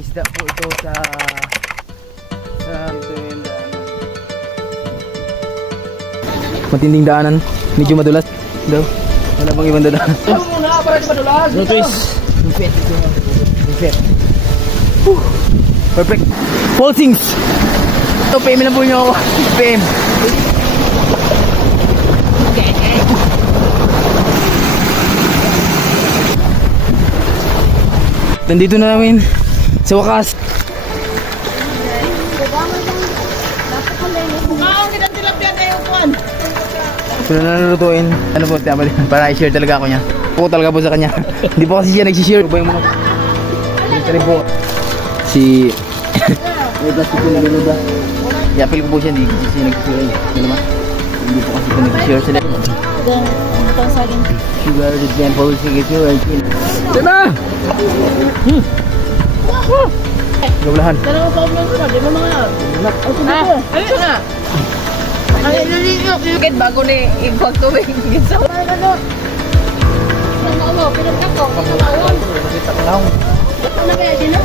Isda po ito sa ito yung daanan. Matinding daanan, medyo madulas daw. Wala bang ibang dadaan? No twist. Perfect. Perfect. Falsings. Ito, PM lang po nyo ako. PM. Nandito na namin sa wakas. Ito na nalulutuin. Ano po, para i-share talaga ako niya. Po talaga po sa kanya. Hindi po kasi siya nag-share. Ubay mo na. Ito rin po. Si... May plastic po na gano'n ba? I-appeal ko po siya. Hindi siya nag-share. Ano naman? Hindi po kasi ito nag-share sila. Sugar, the example, sige sugar. Ito na! Gablahan. Dalawa pa ako lang di ba mga? Ayun na. Ay, nalilok. Bago na i-bag tubig. Ano? Ano? Pinagkako. Pinagkako.